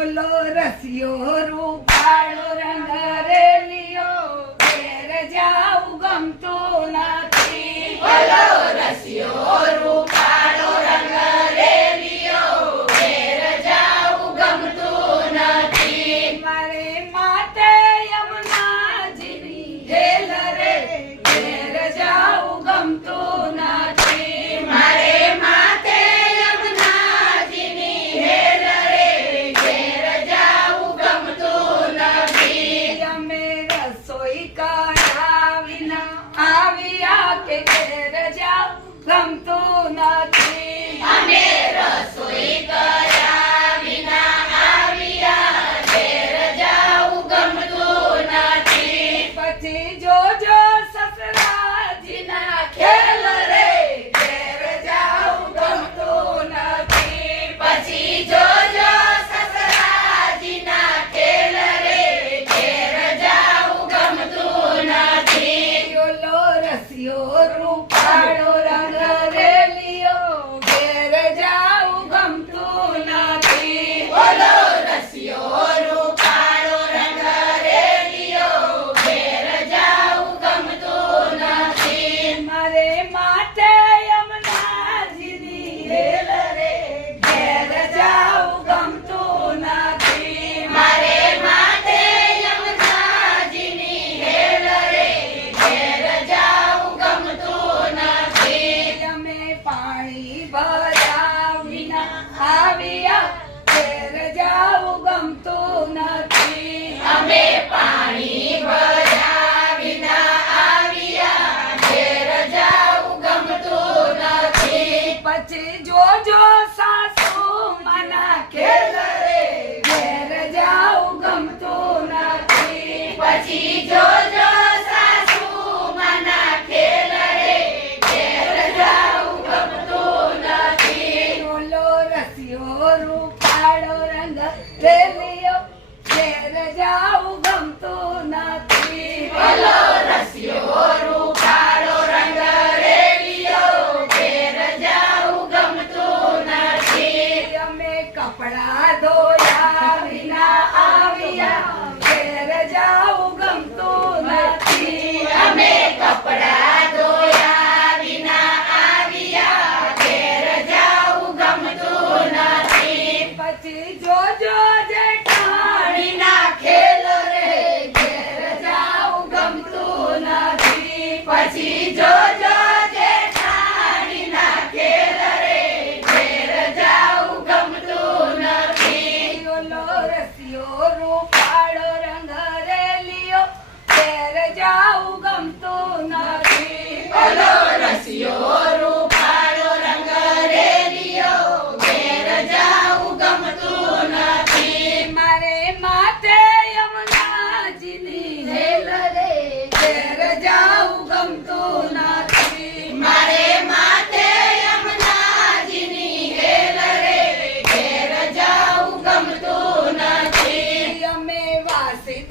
ઓલો રસિયો રૂપાળો રંગ રેલિયો ઘેર જાવું ગમતું નથી. ઓલો રસિયો રૂપાળો રંગ રેલિયો ઘેર જાવું ગમતું નથી. મારે માતે યમુનાજીની હેલ રે ઘેર જાવું ગમતું નથી. મારે માથે યમુનાજીની હેલ રે ઘેર જાવું ગમતું નથી. અમે રસોઈ કર્યા વિના આવ્યા કે ઘેર જાવું ગમતું નથી. અમે રસોઈ કર્યા વિના આવ્યા ઘેર જાવું ગમતું નથી. પછી જોજો સસરાજીના ખેલ રે ઘેર જાવું ગમતું નથી. પછી જોજો સસરાજીના ખેલ રે ઘેર જાવું ગમતું નથી. ઓલો રસિયો રૂપાળો રંગ રેલિયો ઘેર જાવું ગમતું નથી. ઓલો રસિયો રૂપાળો રંગ રેલિયો ઘેર જાવું ગમતું નથી. મારે માથે યમુનાજીની હેલ રે ઘેર જાવું ગમતું નથી. મારે માથે યમુનાજીની હેલ રે ઘેર જાવું ગમતું નથી. અમે પાણી ભર્યા વિના આવ્યા ઘેર જાવું ગમતું નથી. અમે પાણી ભર્યા વિના આવ્યા ઘેર જાવું ગમતું નથી. પછી જોજો સાસુ મના ખેલ રે ઘેર જાવું ગમતું નથી. પછી જોજો સાસુ માના ખેલ રે ઘેર જાવું ગમતું નથી. ઓલો રસિયો રૂપાળો રંગ રેલિયો ઘેર જાવું ગમતું નથી. ઓલો રસિયો રૂપાળો રંગ રેલિયો ઘેર જાવું ગમતું નથી. અમે કપડા ધોયા વિના આવ્યા ઘેર જાવું ગમતું નથી. અમે કપડા ધોયા વિના આવ્યા ઘેર જાવું ગમતું નથી. પછી જોજો જેઠાણી ના ખેલ રે ઘેર જાવું ગમતું નથી. પછી જોજો જેઠાણીના ખેલ રે ઘેર જાવું ગમતું નથી. ઓલો રસિયો રૂપાળો રંગ રેલિયો ઘેર જાવું ગમતું નથી. ઓલો રસિયો રૂપાળો રંગ રેલિયો ઘેર જાવું ગમતું નથી. મારે માથે યમુનાજીની હેલ રે ઘેર જાવું ગમતું નથી. મારે માથે યમુનાજીની હેલ રે ઘેર જાવું ગમતું નથી. અમે વાસી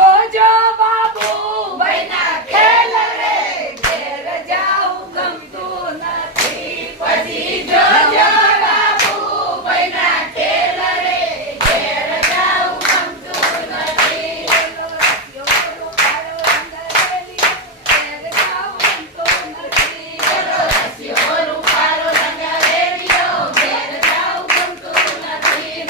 જોજો